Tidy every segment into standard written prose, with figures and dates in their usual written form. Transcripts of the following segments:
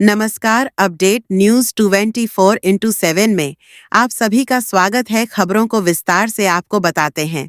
नमस्कार। Update news 24x7 में आप सभी का स्वागत है। खबरों को विस्तार से आपको बताते हैं।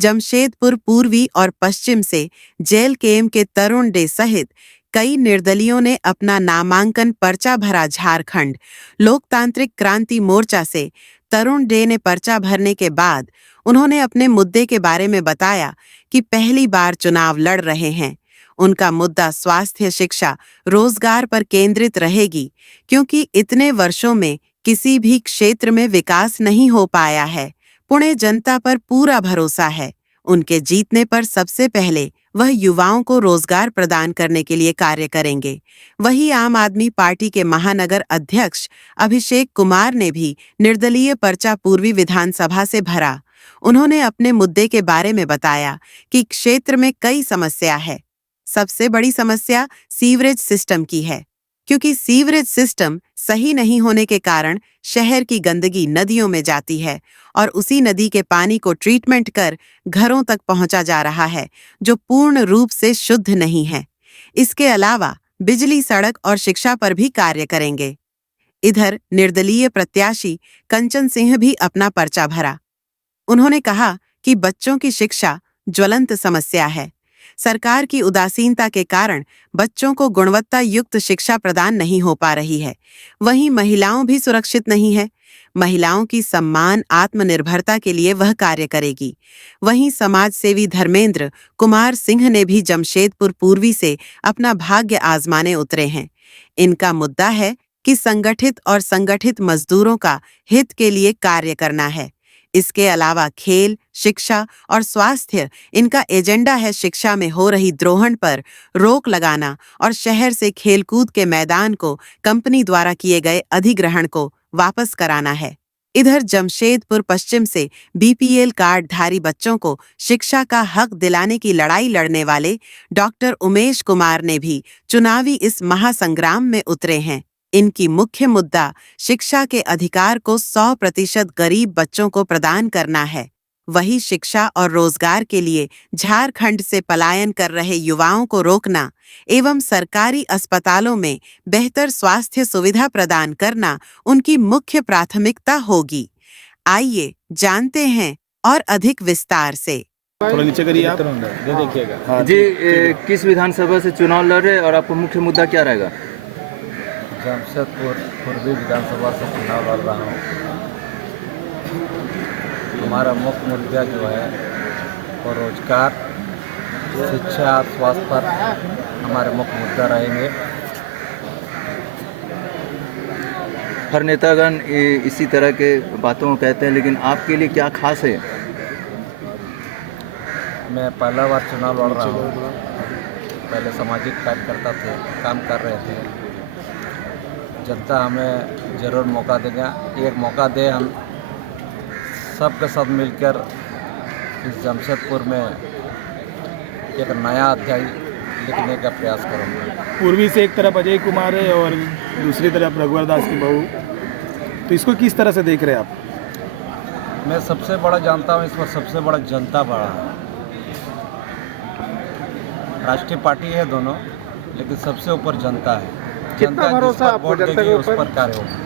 जमशेदपुर पूर्वी और पश्चिम से जेल केम के तरुण डे सहित कई निर्दलियों ने अपना नामांकन पर्चा भरा। झारखंड लोकतांत्रिक क्रांति मोर्चा से तरुण डे ने पर्चा भरने के बाद उन्होंने अपने मुद्दे के बारे में बताया कि पहली बार चुनाव लड़ रहे हैं। उनका मुद्दा स्वास्थ्य, शिक्षा, रोजगार पर केंद्रित रहेगी, क्योंकि इतने वर्षों में किसी भी क्षेत्र में विकास नहीं हो पाया है। पुणे जनता पर पूरा भरोसा है। उनके जीतने पर सबसे पहले वह युवाओं को रोजगार प्रदान करने के लिए कार्य करेंगे। वहीं आम आदमी पार्टी के महानगर अध्यक्ष अभिषेक कुमार ने भी निर्दलीय पर्चा पूर्वी विधानसभा से भरा। उन्होंने अपने मुद्दे के बारे में बताया कि क्षेत्र में कई समस्या है। सबसे बड़ी समस्या सीवरेज सिस्टम की है, क्योंकि सीवरेज सिस्टम सही नहीं होने के कारण शहर की गंदगी नदियों में जाती है और उसी नदी के पानी को ट्रीटमेंट कर घरों तक पहुंचा जा रहा है, जो पूर्ण रूप से शुद्ध नहीं है। इसके अलावा बिजली, सड़क और शिक्षा पर भी कार्य करेंगे। इधर निर्दलीय प्रत्याशी कंचन सिंह भी अपना पर्चा भरा। उन्होंने कहा कि बच्चों की शिक्षा ज्वलंत समस्या है। सरकार की उदासीनता के कारण बच्चों को गुणवत्ता युक्त शिक्षा प्रदान नहीं हो पा रही है। वहीं महिलाओं भी सुरक्षित नहीं है। महिलाओं की सम्मान, आत्मनिर्भरता के लिए वह कार्य करेगी। वहीं समाज सेवी धर्मेंद्र कुमार सिंह ने भी जमशेदपुर पूर्वी से अपना भाग्य आजमाने उतरे हैं। इनका मुद्दा है कि संगठित और संगठित मजदूरों का हित के लिए कार्य करना है। इसके अलावा खेल, शिक्षा और स्वास्थ्य इनका एजेंडा है। शिक्षा में हो रही द्रोहण पर रोक लगाना और शहर से खेलकूद के मैदान को कंपनी द्वारा किए गए अधिग्रहण को वापस कराना है। इधर जमशेदपुर पश्चिम से बीपीएल कार्डधारी बच्चों को शिक्षा का हक दिलाने की लड़ाई लड़ने वाले डॉक्टर उमेश कुमार ने भी चुनावी इस महासंग्राम में उतरे हैं। इनकी मुख्य मुद्दा शिक्षा के अधिकार को 100% गरीब बच्चों को प्रदान करना है। वही शिक्षा और रोजगार के लिए झारखंड से पलायन कर रहे युवाओं को रोकना एवं सरकारी अस्पतालों में बेहतर स्वास्थ्य सुविधा प्रदान करना उनकी मुख्य प्राथमिकता होगी। आइए जानते हैं और अधिक विस्तार से। थोड़ा नीचे करिए आप, देखिएगा। हाँ जी, किस विधानसभा से चुनाव लड़ रहे और आपका मुख्य मुद्दा क्या रहेगा? जमशेदपुर पूर्वी विधानसभा से चुनाव लड़ रहा हूँ। हमारा मुख्य मुद्दा जो है वो रोजगार, शिक्षा, स्वास्थ्य पर हमारे मुख्य मुद्दा रहेंगे। हर नेतागण इसी तरह के बातों को कहते हैं, लेकिन आपके लिए क्या खास है? मैं पहला बार चुनाव लड़ रहा हूँ। पहले सामाजिक कार्यकर्ता थे, काम कर रहे थे। जनता हमें ज़रूर मौका देगा। एक मौका दे, हम सबके साथ मिलकर इस जमशेदपुर में एक नया अध्याय लिखने का प्रयास करूँगा। पूर्वी से एक तरफ अजय कुमार है और दूसरी तरफ रघुवर दास की बहू, तो इसको किस तरह से देख रहे हैं आप? मैं सबसे बड़ा जानता हूँ, इस पर सबसे बड़ा जनता बड़ा है। राष्ट्रीय पार्टी है दोनों, लेकिन सबसे ऊपर जनता है। कितना भरोसा आपको जनता के ऊपर? उस पर कार्य होगा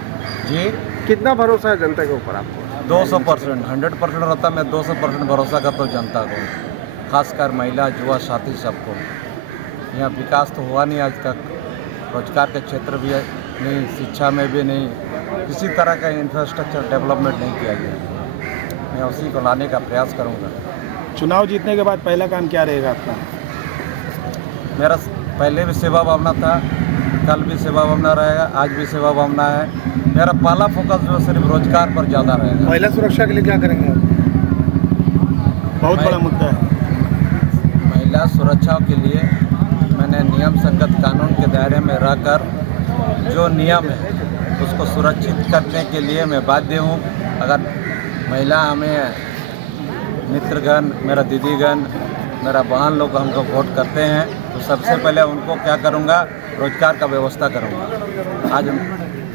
जी। कितना भरोसा है जनता के ऊपर आपको? 200%, 100% रहता। मैं 200% भरोसा करता हूँ जनता को, खासकर महिला, युवा साथी सबको। यहाँ विकास तो हुआ नहीं आज तक। रोजगार के क्षेत्र भी नहीं, शिक्षा में भी नहीं, किसी तरह का इंफ्रास्ट्रक्चर डेवलपमेंट नहीं किया गया। मैं उसी को लाने का प्रयास करूँगा। चुनाव जीतने के बाद पहला काम क्या रहेगा आपका? मेरा पहले भी सेवा भावना था, कल भी सेवा भावना रहेगा, आज भी सेवा भावना है। मेरा पहला फोकस जो सिर्फ रोजगार पर ज़्यादा रहेगा। महिला सुरक्षा के लिए क्या करेंगे आप? बहुत बड़ा मुद्दा है। महिला सुरक्षा के लिए मैंने नियम संगत कानून के दायरे में रहकर जो नियम है उसको सुरक्षित करने के लिए मैं बाध्य हूँ। अगर महिला हमें मित्रगण, मेरा दीदीगण, मेरा बहन लोग हमको वोट करते हैं तो सबसे पहले उनको क्या करूँगा, रोजगार का व्यवस्था करूँगा। आज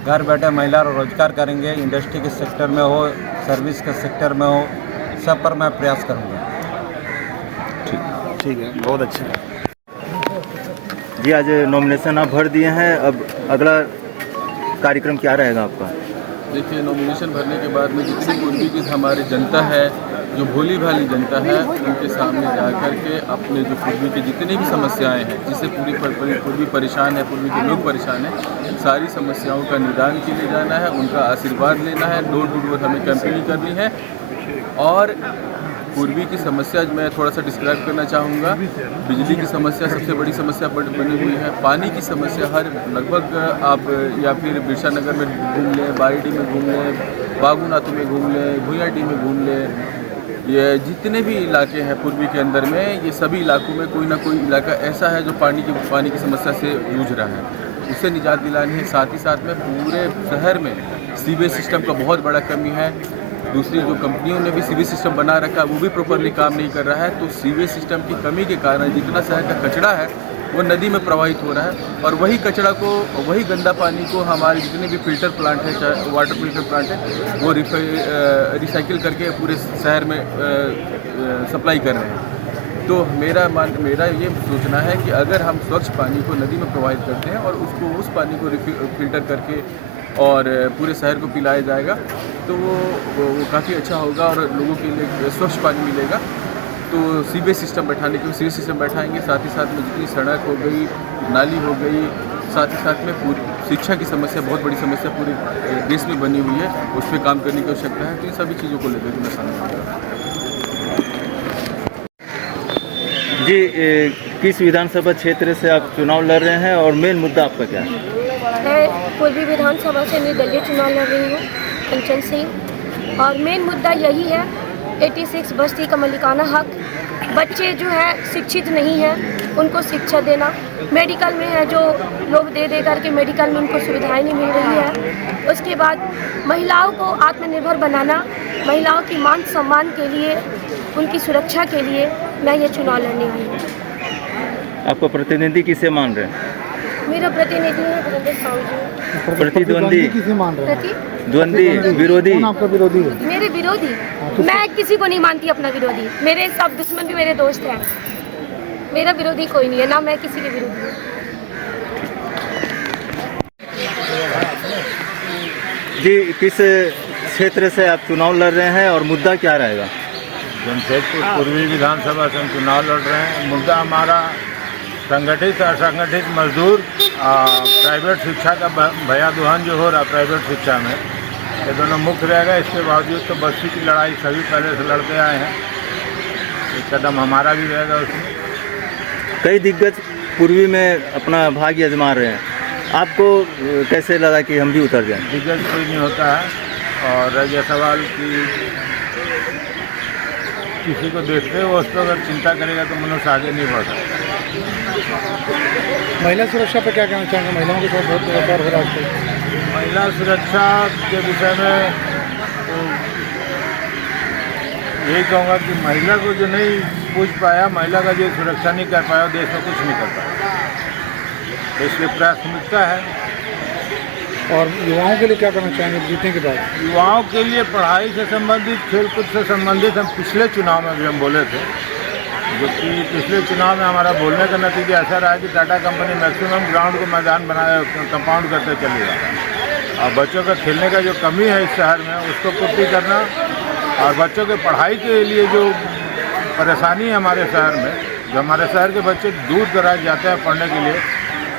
घर बैठे महिला रोजगार करेंगे, इंडस्ट्री के सेक्टर में हो, सर्विस के सेक्टर में हो, सब पर मैं प्रयास करूँगा। ठीक है, बहुत अच्छा है। जी, आज नॉमिनेशन आप भर दिए हैं, अब अगला कार्यक्रम क्या रहेगा आपका? देखिए, नॉमिनेशन भरने के बाद में जितनी पूर्वी की हमारी जनता है, जो भोली भाली जनता है, उनके सामने जा कर के अपने जो पूर्वी की जितनी भी समस्याएं हैं, जिससे पूर्वी परेशान है, पूर्वी के लोग परेशान हैं, सारी समस्याओं का निदान के लिए जाना है, उनका आशीर्वाद लेना है, डोर टू डोर हमें कैंपेनिंग करनी है। और पूर्वी की समस्या मैं थोड़ा सा डिस्क्राइब करना चाहूँगा। बिजली की समस्या सबसे बड़ी समस्या बनी हुई है। पानी की समस्या हर लगभग आप या फिर बिरसा नगर में घूम लें, बारीडी में घूम लें, बागुनाथू में घूम लें, भुयाडी में घूम लें, ये जितने भी इलाके हैं पूर्वी के अंदर में, ये सभी इलाकों में कोई ना कोई इलाका ऐसा है जो पानी की समस्या से जूझ रहा है। उससे निजात दिलानी है। साथ ही साथ में पूरे शहर में सीवेज सिस्टम का बहुत बड़ा कमी है। दूसरी जो कंपनियों ने भी सीवेज सिस्टम बना रखा है वो भी प्रॉपरली काम नहीं कर रहा है। तो सीवेज सिस्टम की कमी के कारण जितना शहर का कचरा है वो नदी में प्रवाहित हो रहा है, और वही कचरा को, वही गंदा पानी को हमारे जितने भी फिल्टर प्लांट है, चाहे वाटर फिल्टर प्लांट है, वो रिसाइकिल करके पूरे शहर में सप्लाई कर रहे हैं। तो मेरा ये सोचना है कि अगर हम स्वच्छ पानी को नदी में प्रवाहित करते हैं और उस पानी को फिल्टर करके और पूरे शहर को पिलाया जाएगा तो वो काफ़ी अच्छा होगा और लोगों के लिए स्वच्छ पानी मिलेगा। तो सीवेज सिस्टम बैठाएंगे। साथ ही साथ में जितनी सड़क हो गई, नाली हो गई, साथ ही साथ में पूरी शिक्षा की समस्या, बहुत बड़ी समस्या पूरे देश में बनी हुई है, उस पर काम करने की आवश्यकता है। तो इन सभी चीज़ों को लेकर मैं सामने आऊँगा। जी, किस विधानसभा क्षेत्र से आप चुनाव लड़ रहे हैं और मेन मुद्दा आपका क्या है? मैं पूर्वी विधानसभा से निर्दलीय चुनाव लड़ रही हूँ, कंचन सिंह। और मेन मुद्दा यही है 86 बस्ती का मलिकाना हक। बच्चे जो है शिक्षित नहीं हैं, उनको शिक्षा देना। मेडिकल में है जो लोग दे करके मेडिकल में उनको सुविधाएं नहीं मिल रही है। उसके बाद महिलाओं को आत्मनिर्भर बनाना, महिलाओं की मान सम्मान के लिए, उनकी सुरक्षा के लिए मैं ये चुनाव लड़ने आई हूँ। आपको प्रतिनिधि किसे मान रहे हैं? मेरा प्रतिनिधि है वीरेंद्र साहू जी। प्रतिद्वंदी किसे मान रहे हैं? द्वंदी, विरोधी? कौन आपका विरोधी है? मेरे विरोधी? मैं किसी को नहीं मानती अपना विरोधी। मेरे सब दुश्मन भी मेरे दोस्त हैं। मेरा विरोधी कोई नहीं है, ना मैं किसी के विरोधी हूँ। जी, किस क्षेत्र से आप चुनाव लड़ रहे हैं और मुद्दा क्या रहेगा? जमशेदपुर पूर्वी विधानसभा से हम चुनाव लड़ रहे हैं। मुद्दा हमारा संगठित असंगठित मजदूर, प्राइवेट शिक्षा का भया दोहन जो हो रहा है प्राइवेट शिक्षा में, ये दोनों मुख्य रहेगा। इसके बावजूद तो बस्ती की लड़ाई सभी पहले से लड़ते आए हैं, एक कदम हमारा भी रहेगा उसमें। कई दिग्गज पूर्वी में अपना भाग्य आजमा रहे हैं, आपको कैसे लगा कि हम भी उतर जाएं? दिग्गज कोई नहीं होता है। और रह गया सवाल कि किसी को देखते हुए उस पर अगर चिंता करेगा तो मनुष्य आगे नहीं बढ़ सकता। महिला सुरक्षा पर क्या कहना चाहेंगे? महिलाओं के साथ बहुत व्यापार हो रहा है आजकल। महिला सुरक्षा के विषय में तो यही कहूँगा कि महिला को जो नहीं पूछ पाया, महिला का जो सुरक्षा नहीं कर पाया, देश में कुछ नहीं कर पाया। तो इसलिए प्राथमिकता है। और युवाओं के लिए क्या करना चाहेंगे जीतने के बाद? युवाओं के लिए पढ़ाई से संबंधित, खेलकूद से संबंधित हम पिछले चुनाव में भी हम बोले थे, जो कि पिछले चुनाव में हमारा बोलने का नतीजा ऐसा रहा कि टाटा कंपनी मैक्सिमम ग्राउंड को मैदान बनाया, कंपाउंड करते चली गई। और बच्चों का खेलने का जो कमी है इस शहर में, उसको पूर्ति करना, और बच्चों के पढ़ाई के लिए जो परेशानी है हमारे शहर में, जो हमारे शहर के बच्चे दूर दराज जाते हैं पढ़ने के लिए,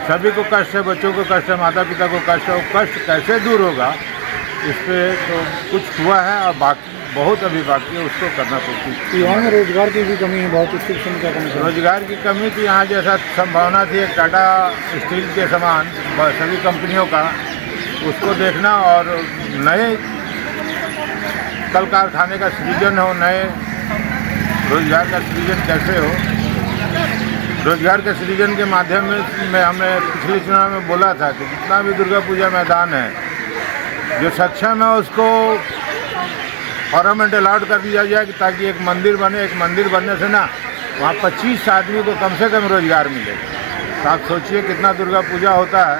सभी को कष्ट है, बच्चों को कष्ट है, माता पिता को कष्ट है। वो कष्ट कैसे दूर होगा, इस पर तो कुछ हुआ है और बाकी बहुत अभी बाकी है, उसको करना पड़ती। युवाओं में रोजगार की भी कमी है बहुत, इसके विषय में क्या करना चाहिए? रोजगार की कमी थी, यहाँ जैसा संभावना थी एक टाटा स्टील के समान सभी कंपनियों का, उसको देखना और नए कल कारखाने का सृजन हो, नए रोजगार का सृजन कैसे हो। रोजगार के सृजन के माध्यम में हमें पिछले चुनाव में बोला था कि जितना भी दुर्गा पूजा मैदान है, जो सक्षम है उसको गवर्नमेंट अलाउड कर दिया जाए कि ताकि एक मंदिर बने। एक मंदिर बनने से ना वहाँ 25 आदमी को कम से कम रोजगार मिलेगा। तो आप सोचिए कितना दुर्गा पूजा होता है,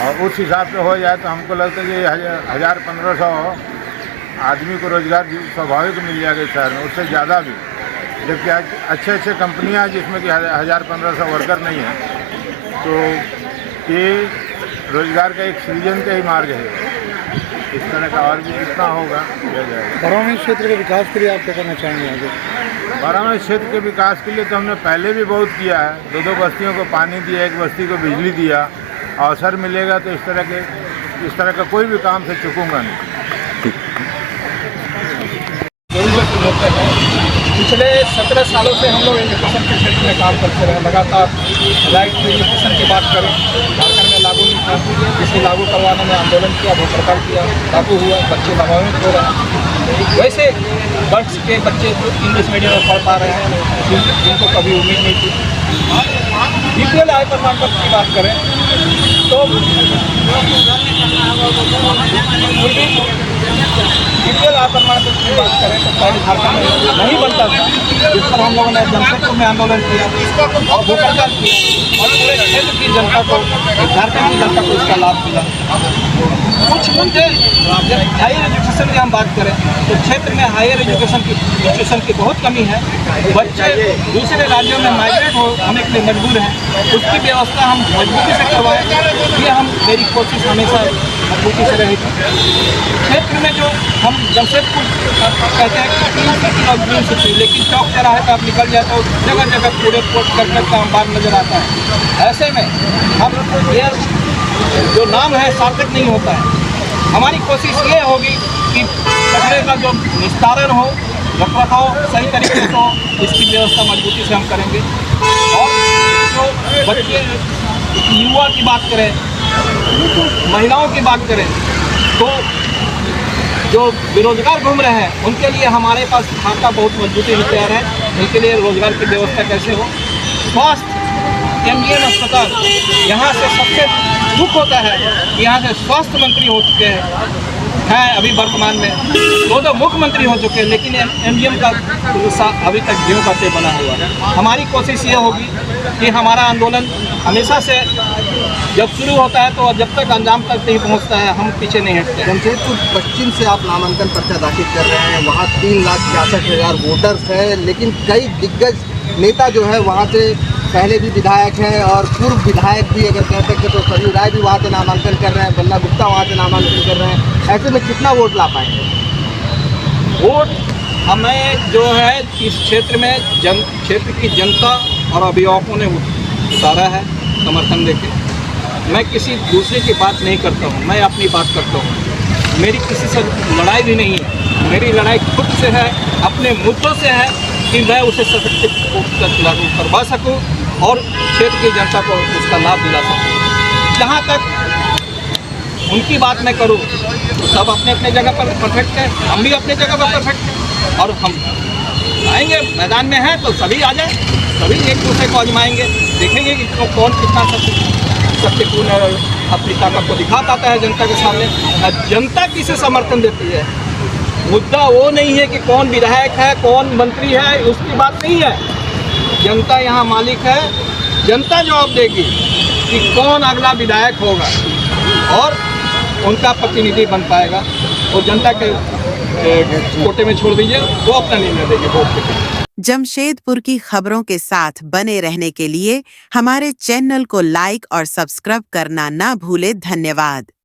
और उस हिसाब से हो जाए तो हमको लगता है कि 1000-1500 आदमी को रोजगार स्वाभाविक मिल जाएगा शहर में, उससे ज़्यादा भी। जबकि आज अच्छे कंपनियां जिसमें कि 1000-1500 वर्कर नहीं है, तो ये रोजगार का एक सृजन का ही मार्ग है। इस तरह का और भी जितना होगा किया जाएगा। बरौनी क्षेत्र के विकास के लिए आप क्या करना चाहेंगे आगे? बरौनी क्षेत्र के विकास के लिए तो हमने पहले भी बहुत किया है। 2 बस्तियों को पानी दिया, एक बस्ती को बिजली दिया। अवसर मिलेगा तो इस तरह का कोई भी काम से चूकूंगा नहीं। पिछले 17 सालों से हम लोग एजुकेशन के क्षेत्र में काम करते रहे। लगातार राइट टू एजुकेशन की बात करें, झारखंड में लागू नहीं था, जिसे लागू करवाने में आंदोलन किया, भूख हड़ताल किया, लागू हुआ, बच्चे प्रभावित हो रहे हैं। वैसे बर्ड्स के बच्चे जो इंग्लिश मीडियम में पढ़ पा रहे हैं, जिनको कभी उम्मीद नहीं थी। BPL आय प्रमाण पत्र की बात करें तो BPL आय प्रमाण पत्र की बात करें तो पहले झारखंड में नहीं बनता था, जिस पर हम लोगों ने जमशेदपुर में आंदोलन किया और भूख हड़ताल किया और पूरे क्षेत्र की जनता को, झारखंड की जनता को इसका लाभ मिला। कुछ मुद्दे, हायर एजुकेशन की हम बात करें तो क्षेत्र में हायर एजुकेशन की बहुत कमी है। बच्चे दूसरे राज्यों में माइग्रेट होने के लिए मजबूर हैं, उसकी व्यवस्था हम मजबूती से करवाएं, ये मेरी कोशिश हमेशा मजबूती से रहेगी। क्षेत्र में जो हम जमशेदपुर कहते हैं लेकिन चौक चौराहे पर आप निकल जाए तो जगह जगह कूड़े करकट का अंबार नजर आता है। ऐसे में हम ये जो नाम है सार्थक नहीं होता है। हमारी कोशिश ये होगी कि कचरे का जो निस्तारण हो, रखरखाव सही तरीके से हो, इसकी व्यवस्था मजबूती से हम करेंगे। और जो बच्चे, युवा की बात करें, महिलाओं की बात करें तो जो बेरोजगार घूम रहे हैं उनके लिए हमारे पास खाका बहुत मजबूती से तैयार है। उनके लिए रोजगार की व्यवस्था कैसे हो। स्वास्थ्य, MGM अस्पताल, यहाँ से सबसे दुख होता है कि यहाँ से स्वास्थ्य मंत्री हो चुके हैं अभी वर्तमान में, 2 मुख्यमंत्री हो चुके हैं, लेकिन MGM का अभी तक जीव का तेल बना हुआ है। हमारी कोशिश ये होगी कि हमारा आंदोलन हमेशा से जब शुरू होता है तो जब तक अंजाम तक नहीं पहुँचता है हम पीछे नहीं हटते। जमशेदपुर पश्चिम से आप नामांकन पर्चा दाखिल कर रहे हैं, वहाँ 3,66,000 वोटर्स हैं, लेकिन कई दिग्गज नेता जो है वहाँ से पहले भी विधायक हैं और पूर्व विधायक भी अगर कह सकते तो सरयू राय भी वहाँ से नामांकन कर रहे हैं, बन्ना गुप्ता वहाँ से नामांकन कर रहे हैं। ऐसे में कितना वोट ला पाएंगे? वोट हमें जो है इस क्षेत्र में क्षेत्र की जनता और अभिभावकों ने उतारा है समर्थन देके। मैं किसी दूसरे की बात नहीं करता हूँ, मैं अपनी बात करता हूँ। मेरी किसी से लड़ाई भी नहीं है, मेरी लड़ाई खुद से है, अपने मुद्दों से है कि मैं उसे सशक्त लागू करवा सकूं और क्षेत्र की जनता को उसका लाभ दिला सकूं। जहाँ तक उनकी बात मैं करूं तो सब अपने अपने जगह पर परफेक्ट है, हम भी अपने जगह पर परफेक्ट हैं और हम आएंगे मैदान में हैं तो सभी आ जाए, सभी एक दूसरे को आजमाएंगे, देखेंगे कि कौन कितना शक्तिपूर्ण अपनी ताकत को दिखा पाता है जनता के सामने। जनता किसे समर्थन देती है, मुद्दा वो नहीं है कि कौन विधायक है, कौन मंत्री है, उसकी बात नहीं है। जनता यहाँ मालिक है, जनता जवाब देगी कि कौन अगला विधायक होगा और उनका प्रतिनिधि बन पाएगा। वो जनता के कोटे में छोड़ दीजिए, वो अपना निर्णय देगी वोट देके। जमशेदपुर की खबरों के साथ बने रहने के लिए हमारे चैनल को लाइक और सब्सक्राइब करना ना भूले। धन्यवाद।